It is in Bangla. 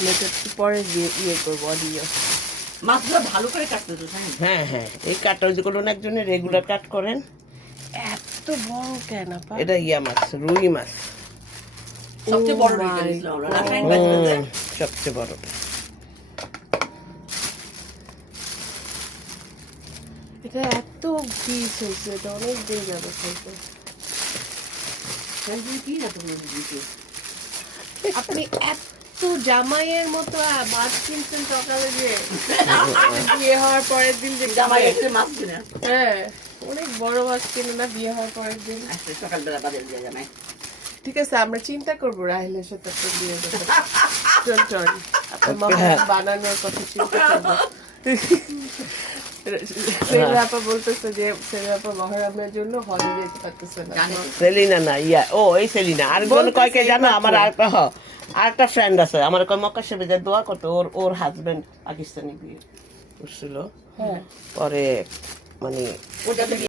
আমি এটা একটু পরে ইয়ে করবো অডিও। মাছগুলো ভালো করে কাটতেছো জানি। হ্যাঁ হ্যাঁ, এই কাটটা ওই যে কোনো একজনের রেগুলার কাট করেন। এত বড় কেন আপা? এটা ইয়া মাছ, রুই মাছ। সবচেয়ে বড় Oh রুইটা my নিয়েছিলাম আমরা না God. শাইন বাজতে। সবচেয়ে বড়। এটা এত পিস হয়েছে, এটা অনেক দিন যাবে খাইতে। শাইন কি না তুমি দিতে। আপনি এত জামাইয়ের মতো মাছ কিনছেন সকালে যে বিয়ে হওয়ার পরের দিন যে জামাই একটা মাছ কিনে। হ্যাঁ, অনেক বড় মাছ কিনে না বিয়ে হওয়ার পরের দিন। আজকে সকালবেলা বাজার দিয়ে জামাই। ঠিক আছে, আমরা চিন্তা করবো রাহিলের সাথে একটা বিয়ে দেবো। চল চল, আপনার মামা বানানোর কথা চিন্তা করবো। সেলিনা বলতেছে যে সেলিনা মহরমের জন্য হলে যেতে পারতেছে না। সেলিনা না, ইয়া ও এই সেলিনা আর কয়কে জানো, আমার আরেকটা ফ্রেন্ড আছে, আমার কয় মক্কা শরীফে দোয়া করতে, ওর হাজবেন্ড পাকিস্তানি বিয়ে করছিল, পরে মানে